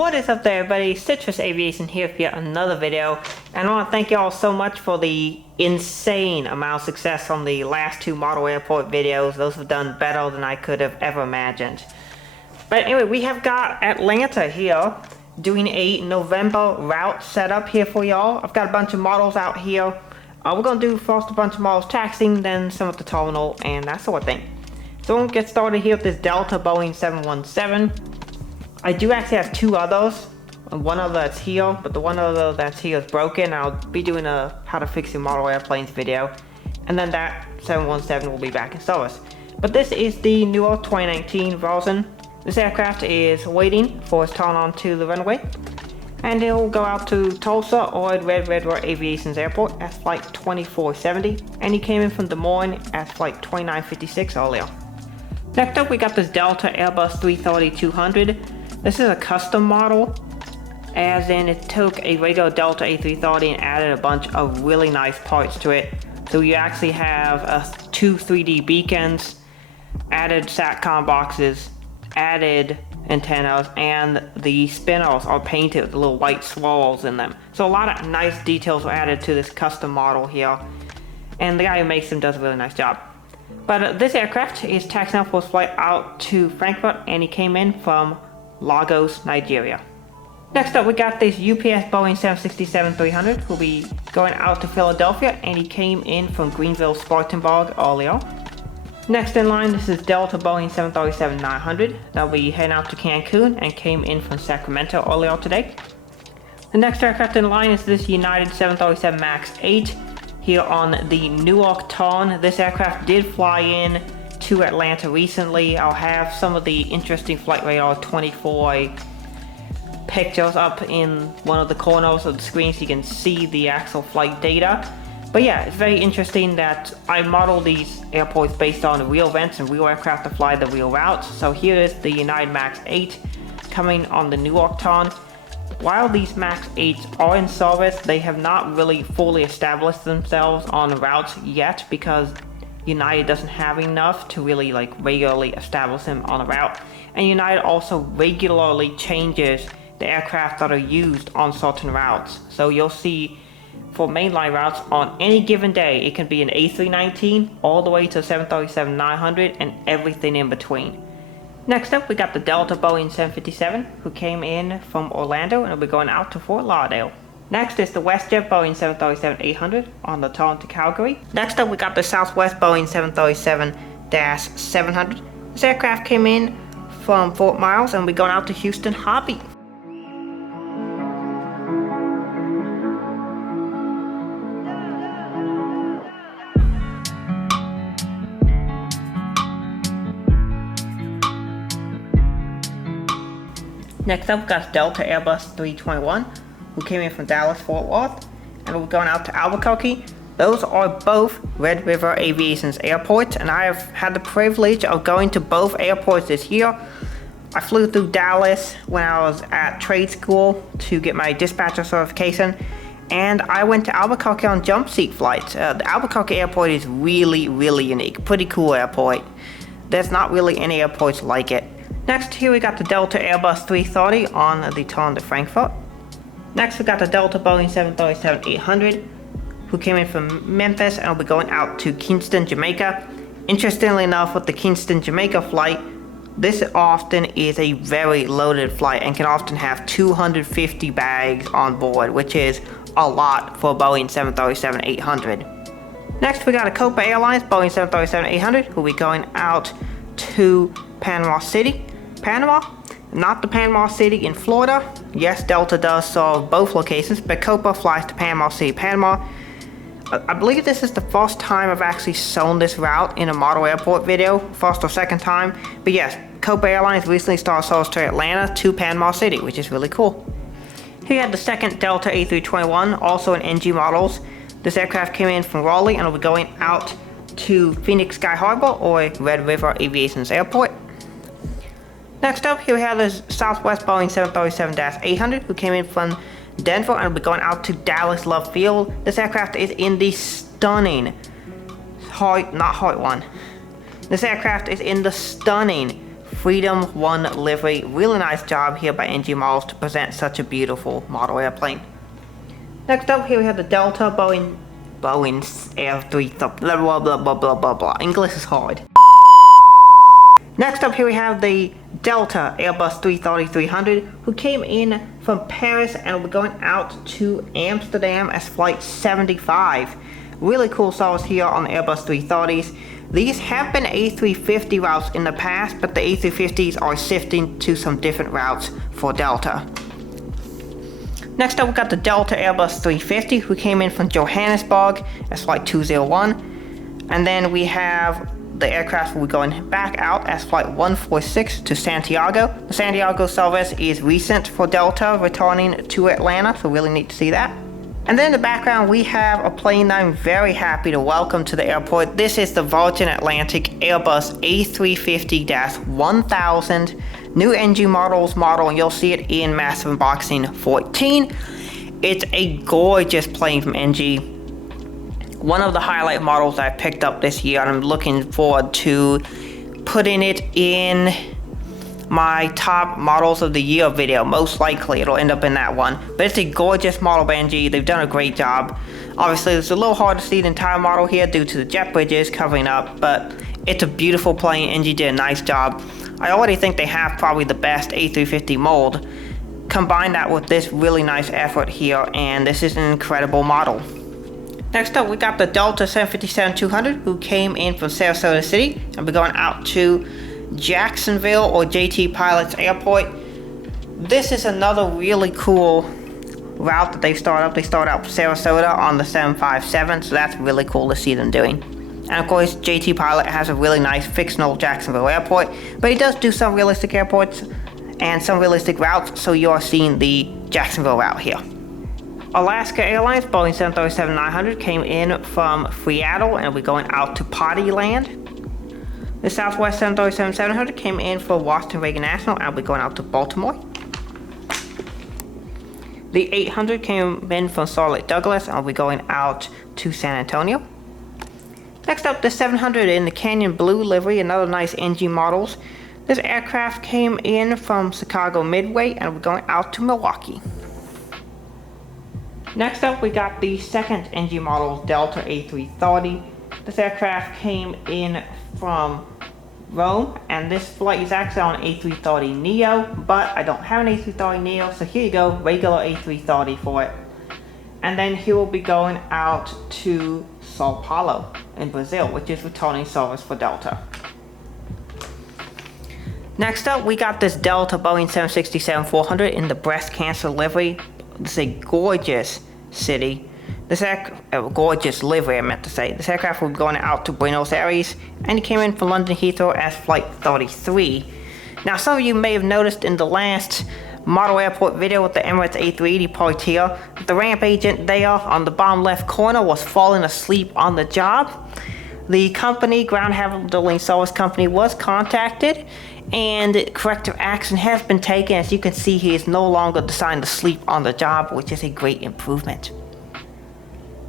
What is up there, everybody? Citrus Aviation here for yet another video, and I want to thank you all so much for the insane amount of success on the last two model airport videos. Those have done better than I could have ever imagined. But anyway, we have got Atlanta here doing a November route setup here for y'all. I've got a bunch of models out here. We're going to do first a bunch of models taxiing, then some at the terminal, and that sort of thing. So we'll get started here with this Delta Boeing 717. I do actually have two others. One other that's here, but the one other that's here is broken. I'll be doing a how to fix your model airplanes video. And then that 717 will be back in service. But this is the newer 2019 version. This aircraft is waiting for its turn onto the runway. And it will go out to Tulsa or Red River Aviation's airport at flight 2470. And he came in from Des Moines at flight 2956 earlier. Next up, we got this Delta Airbus 330-200. This is a custom model, as in it took a regular Delta A330 and added a bunch of really nice parts to it. So you actually have two 3D beacons, added SATCOM boxes, added antennas, and the spinners are painted with little white swirls in them. So a lot of nice details were added to this custom model here, and the guy who makes them does a really nice job. But this aircraft is taxiing for his flight out to Frankfurt, and he came in from Lagos, Nigeria. Next up, we got this UPS Boeing 767-300 who'll be going out to Philadelphia, and he came in from Greenville, Spartanburg earlier. Next in line, this is Delta Boeing 737-900 that'll be heading out to Cancun and came in from Sacramento earlier today. The next aircraft in line is this United 737 MAX 8 here on the Newark turn. This aircraft did fly in to Atlanta recently. I'll have some of the interesting Flight Radar 24 pictures up in one of the corners of the screen so you can see the actual flight data. But yeah, it's very interesting that I model these airports based on real events and real aircraft to fly the real routes. So here is the United MAX 8 coming on the Newark turn. While these MAX 8s are in service, they have not really fully established themselves on the routes yet because United doesn't have enough to really regularly establish them on a route. And United also regularly changes the aircraft that are used on certain routes. So you'll see for mainline routes on any given day, it can be an A319 all the way to 737-900 and everything in between. Next up, we got the Delta Boeing 757 who came in from Orlando and will be going out to Fort Lauderdale. Next is the WestJet Boeing 737-800 on the turn to Calgary. Next up, we got the Southwest Boeing 737-700. This aircraft came in from Fort Miles and will be going out to Houston Hobby. Next up, we got Delta Airbus 321 who came in from Dallas Fort Worth and will be going out to Albuquerque. Those are both Red River Aviation's airports, and I have had the privilege of going to both airports this year. I flew through Dallas when I was at trade school to get my dispatcher certification, and I went to Albuquerque on jump seat flights. The Albuquerque airport is really unique, pretty cool airport. There's not really any airports like it. Next, here we got the Delta Airbus 330 on the turn to Frankfurt. Next, we got the Delta Boeing 737-800 who came in from Memphis and will be going out to Kingston, Jamaica. Interestingly enough, with the Kingston, Jamaica flight, this often is a very loaded flight and can often have 250 bags on board, which is a lot for a Boeing 737-800. Next, we got a Copa Airlines Boeing 737-800 who will be going out to Panama City, Panama. Not the Panama City in Florida. Yes, Delta does serve both locations, but Copa flies to Panama City, Panama. I believe this is the first time I've actually shown this route in a model airport video, first or second time. But yes, Copa Airlines recently started service to Atlanta to Panama City, which is really cool. Here you have the second Delta A321, also in NG models. This aircraft came in from Raleigh and will be going out to Phoenix Sky Harbor or Red River Aviation's airport. Next up, here we have the Southwest Boeing 737-800 who came in from Denver and will be going out to Dallas Love Field. This aircraft is in the stunning, this aircraft is in the stunning Freedom 1 livery. Really nice job here by NG Models to present such a beautiful model airplane. Next up here we have the Delta Boeing's Air 3 blah blah blah blah blah blah blah. English is hard. Next up here we have the Delta Airbus 330-300 who came in from Paris and will be going out to Amsterdam as flight 75. Really cool service here on the Airbus 330s. These have been A350 routes in the past, but the A350s are shifting to some different routes for Delta. Next up we got the Delta Airbus 350 who came in from Johannesburg as flight 201. And then we have the aircraft will be going back out as flight 146 to Santiago. The Santiago service is recent for Delta, returning to Atlanta, so really neat to see that. And then in the background we have a plane that I'm very happy to welcome to the airport. This is the Virgin Atlantic Airbus A350-1000. New NG Models model, and you'll see it in Massive Unboxing 14. It's a gorgeous plane from NG. One of the highlight models I picked up this year, and I'm looking forward to putting it in my top models of the year video. Most likely it'll end up in that one, but it's a gorgeous model by NG. They've done a great job. Obviously it's a little hard to see the entire model here due to the jet bridges covering up, but it's a beautiful plane. NG did a nice job. I already think they have probably the best A350 mold. Combine that with this really nice effort here, and this is an incredible model. Next up we got the Delta 757-200 who came in from Sarasota City and we're going out to Jacksonville or JT Pilots Airport. This is another really cool route that they start up. They start out Sarasota on the 757, so that's really cool to see them doing. And of course JT Pilot has a really nice fictional Jacksonville airport, but he does do some realistic airports and some realistic routes, so you are seeing the Jacksonville route here. Alaska Airlines Boeing 737-900 came in from Seattle and we're going out to Potty Land. The Southwest 737-700 came in for Washington Reagan National and we're going out to Baltimore. The 800 came in from Charlotte Douglas and we're going out to San Antonio. Next up, the 700 in the Canyon Blue livery, another nice NG models. This aircraft came in from Chicago Midway and we're going out to Milwaukee. Next up we got the second NG Models Delta A330. This aircraft came in from Rome, and this flight is actually on A330 Neo, but I don't have an A330 Neo, so here you go, regular A330 for it. And then he will be going out to Sao Paulo in Brazil, which is returning service for Delta. Next up we got this Delta Boeing 767-400 in the breast cancer livery. This is a gorgeous city. Gorgeous livery, I meant to say. This aircraft will be going out to Buenos Aires, and it came in from London Heathrow as flight 33. Now, some of you may have noticed in the last model airport video with the Emirates A380 part here, the ramp agent there on the bottom left corner was falling asleep on the job. The company, Ground Handling Service Company, was contacted, and corrective action has been taken. As you can see, he is no longer designed to sleep on the job, which is a great improvement.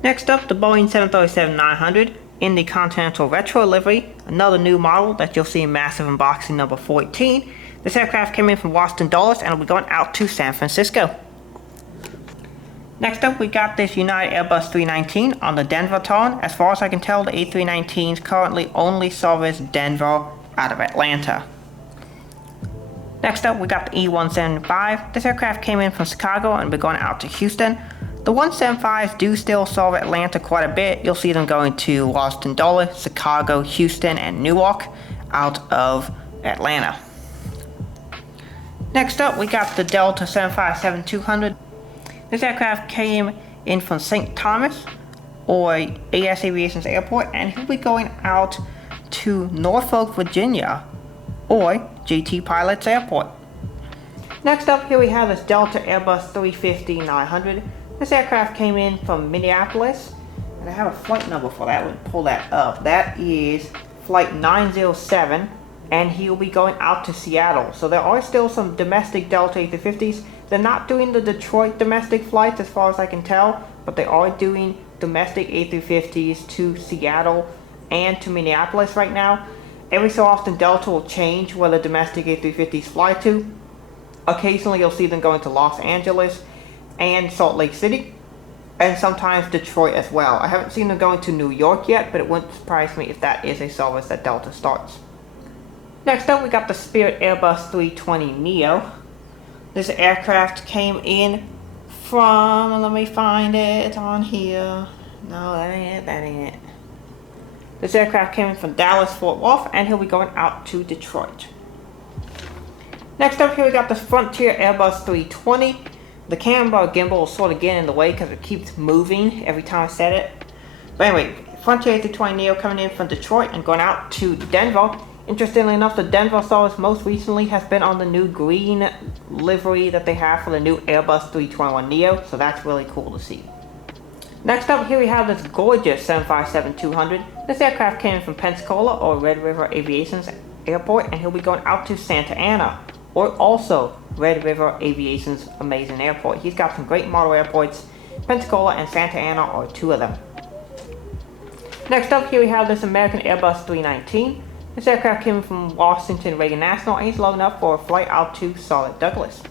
Next up, the Boeing 737-900 in the Continental Retro livery, another new model that you'll see in Massive Unboxing number 14. This aircraft came in from Washington Dulles and will be going out to San Francisco. Next up we got this United Airbus 319 on the Denver turn. As far as I can tell, the A319s currently only service Denver out of Atlanta. Next up we got the E175. This aircraft came in from Chicago and will be going out to Houston. The 175s do still serve Atlanta quite a bit. You'll see them going to Washington Dulles, Chicago, Houston, and Newark out of Atlanta. Next up we got the Delta 757-200. This aircraft came in from St. Thomas or AS Aviation's airport, and he'll be going out to Norfolk, Virginia or JT Pilots Airport. Next up here we have this Delta Airbus 350-900. This aircraft came in from Minneapolis, and I have a flight number for that. Let me pull that up. That is flight 907, and he will be going out to Seattle. So there are still some domestic Delta A350s. They're not doing the Detroit domestic flights as far as I can tell, but they are doing domestic A350s to Seattle and to Minneapolis right now. Every so often Delta will change where the domestic A350s fly to. Occasionally you'll see them going to Los Angeles and Salt Lake City, and sometimes Detroit as well. I haven't seen them going to New York yet, but it wouldn't surprise me if that is a service that Delta starts. Next up, we got the Spirit Airbus 320neo. This aircraft came in from, let me find it on here. No, that ain't it. This aircraft came in from Dallas, Fort Worth, and he'll be going out to Detroit. Next up here, we got the Frontier Airbus 320. The camera gimbal will sort of get in the way because it keeps moving every time I set it. But anyway, Frontier 320neo coming in from Detroit and going out to Denver. Interestingly enough, the Denver service most recently has been on the new green livery that they have for the new Airbus 321neo, so that's really cool to see. Next up here we have this gorgeous 757-200. This aircraft came in from Pensacola or Red River Aviation's airport, and he'll be going out to Santa Ana, or also Red River Aviation's amazing airport. He's got some great model airports. Pensacola and Santa Ana are two of them. Next up here we have this American Airbus 319. This aircraft came from Washington Reagan National, and he's loading up for a flight out to Charlotte Douglas.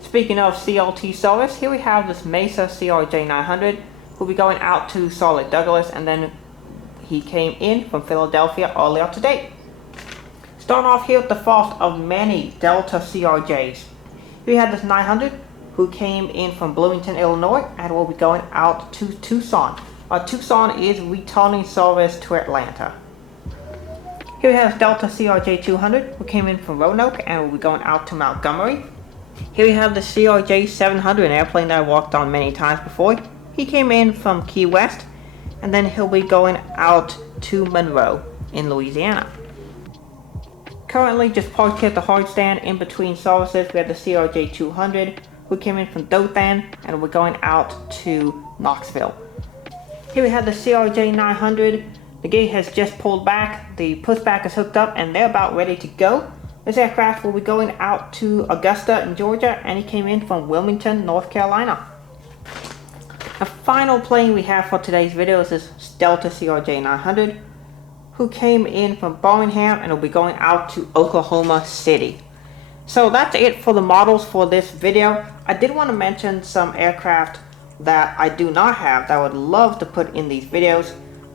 Speaking of CLT service, here we have this Mesa CRJ900 who'll be going out to Charlotte Douglas, and then he came in from Philadelphia earlier today. Starting off here with the first of many Delta CRJs. We have this 900 who came in from Bloomington, Illinois, and will be going out to Tucson. Tucson is returning service to Atlanta. Here we have Delta CRJ200 who came in from Roanoke and will be going out to Montgomery. Here we have the CRJ700, an airplane that I walked on many times before. He came in from Key West, and then he'll be going out to Monroe in Louisiana. Currently just parked here at the hard stand in between services, we have the CRJ200 who came in from Dothan and will be going out to Knoxville. Here we have the CRJ900. The gate has just pulled back, the pushback is hooked up, and they're about ready to go. This aircraft will be going out to Augusta in Georgia, and he came in from Wilmington, North Carolina. The final plane we have for today's video is this Delta CRJ900 who came in from Birmingham and will be going out to Oklahoma City. So that's it for the models for this video. I did want to mention some aircraft that I do not have that I would love to put in these videos.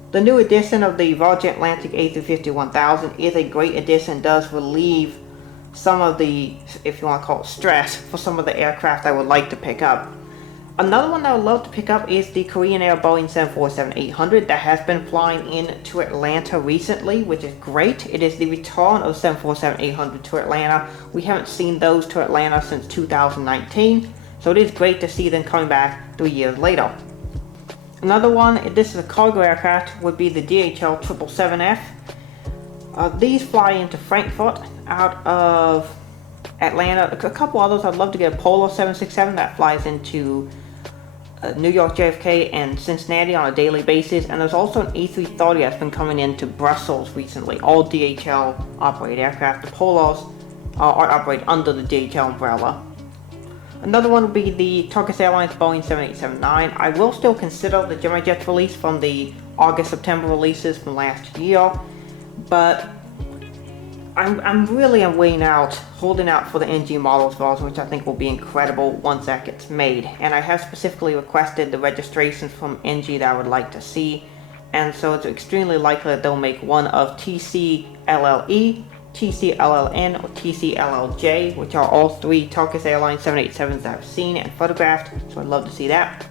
The new edition of the Virgin Atlantic A350-1000 is a great addition, does relieve some of the, if you want to call it, stress for some of the aircraft I would like to pick up. Another one that I would love to pick up is the Korean Air Boeing 747-800 that has been flying into Atlanta recently, which is great. It is the return of 747-800 to Atlanta. We haven't seen those to Atlanta since 2019, so it is great to see them coming back 3 years later. Another one, this is a cargo aircraft, would be the DHL 777F. These fly into Frankfurt out of Atlanta. A couple others, I'd love to get a Polo 767 that flies into New York JFK and Cincinnati on a daily basis. And there's also an A330 that's been coming into Brussels recently. All DHL operated aircraft. The Polos are operated under the DHL umbrella. Another one would be the Turkish Airlines Boeing 7879. I will still consider the Gemini Jets release from the August-September releases from last year, but I'm really waiting out, holding out for the NG Models version, which I think will be incredible once that gets made. And I have specifically requested the registrations from NG that I would like to see, and so it's extremely likely that they'll make one of TCLLE, TCLLN, or TCLLJ, which are all three Turkish Airlines 787s that I've seen and photographed, so I'd love to see that.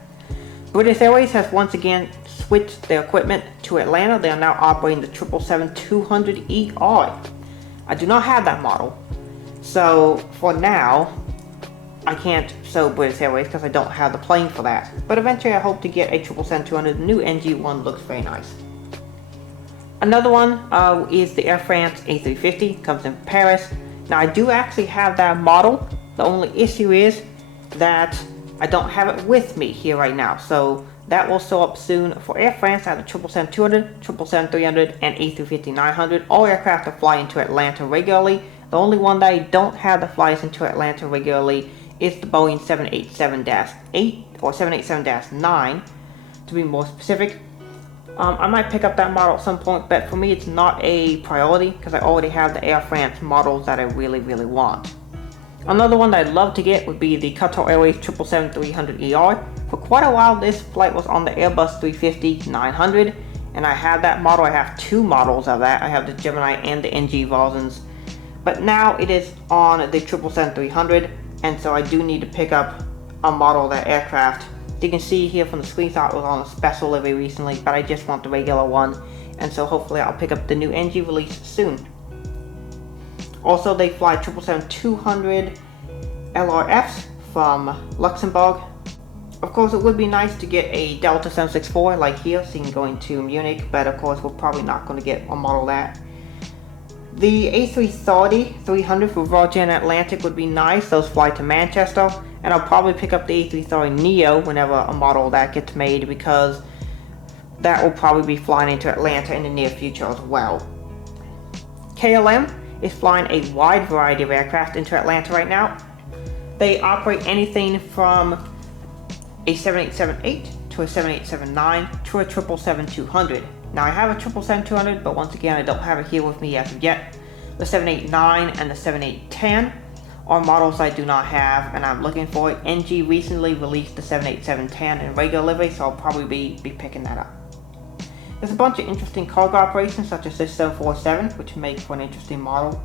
British Airways has once again switched their equipment to Atlanta. They are now operating the 777-200ER. I do not have that model, so for now I can't sell British Airways because I don't have the plane for that. But eventually I hope to get a 777-200. The new NG1 looks very nice. Another one is the Air France A350, comes in Paris. Now I do actually have that model. The only issue is that I don't have it with me here right now. So that will show up soon for Air France. I have the 777-200, 777-300, and A350-900. All aircraft that fly into Atlanta regularly. The only one that I don't have that flies into Atlanta regularly is the Boeing 787-8 or 787-9 to be more specific. I might pick up that model at some point, but for me it's not a priority because I already have the Air France models that I really want. Another one that I'd love to get would be the Qatar Airways 777-300ER. For quite a while this flight was on the Airbus 350-900, and I had that model. I have two models of that. I have the Gemini and the NG versions, but now it is on the 777-300, and so I do need to pick up a model of that aircraft. You can see here from the screenshot it was on a special livery recently, but I just want the regular one, and so hopefully I'll pick up the new NG release soon. Also, they fly 777-200 LRFs from Luxembourg. Of course, it would be nice to get a Delta 764 like here, so you can go into Munich, but of course we're probably not going to get a model of that. The A330-300 for Virgin Atlantic would be nice. Those fly to Manchester, and I'll probably pick up the A330neo whenever a model of that gets made, because that will probably be flying into Atlanta in the near future as well. KLM is flying a wide variety of aircraft into Atlanta right now. They operate anything from a 7878 to a 7879 to a 777-200. Now I have a 777-200, but once again I don't have it here with me as of yet. The 789 and the 7810 are models I do not have, and I'm looking for it. NG recently released the 787-10 in regular livery, so I'll probably be picking that up. There's a bunch of interesting cargo operations such as this 747, which makes for an interesting model.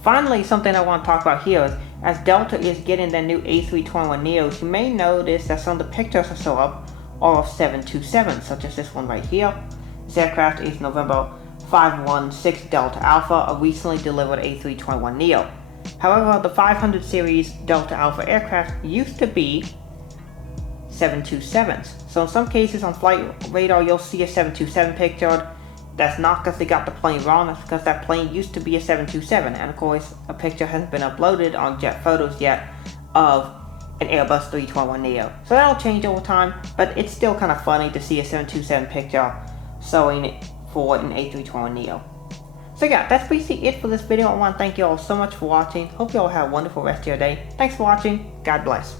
Finally, something I want to talk about here is, as Delta is getting their new A321neos, you may notice that some of the pictures I saw up are of 727s, such as this one right here. This aircraft is November 516 Delta Alpha, a recently delivered A321neo. However, the 500 series Delta Alpha aircraft used to be 727s. So in some cases on flight radar you'll see a 727 pictured. That's not because they got the plane wrong, that's because that plane used to be a 727, and of course a picture hasn't been uploaded on Jet Photos yet of an Airbus 321neo. So that'll change over time, but it's still kind of funny to see a 727 picture showing for an A321neo. So yeah, that's basically it for this video. I want to thank you all so much for watching. Hope you all have a wonderful rest of your day. Thanks for watching. God bless.